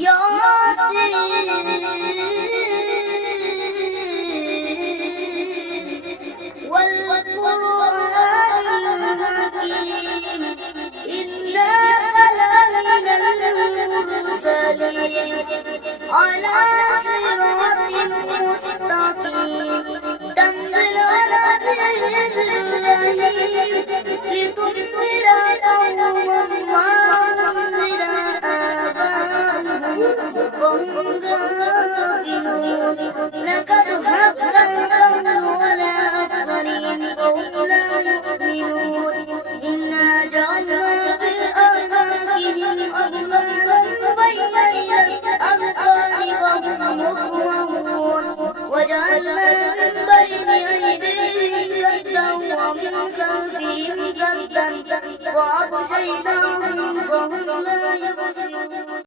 ياسين والقرآن الحكيم إنك لمن المرسلين على صراط مستقيم تنزل العزيز الرحيم لتنذر قوما ما أنذر آباؤهم وهم غافلون لقد حق القول على أكثرهم فهم لا يؤمنون إنا جعلنا في أعناقهم أغلالا بين الأذقان فهم مقمحون وجعلنا من بين أيديهم سدا ومن خلفهم سدا وأغشيناهم فهم لا يبصرون.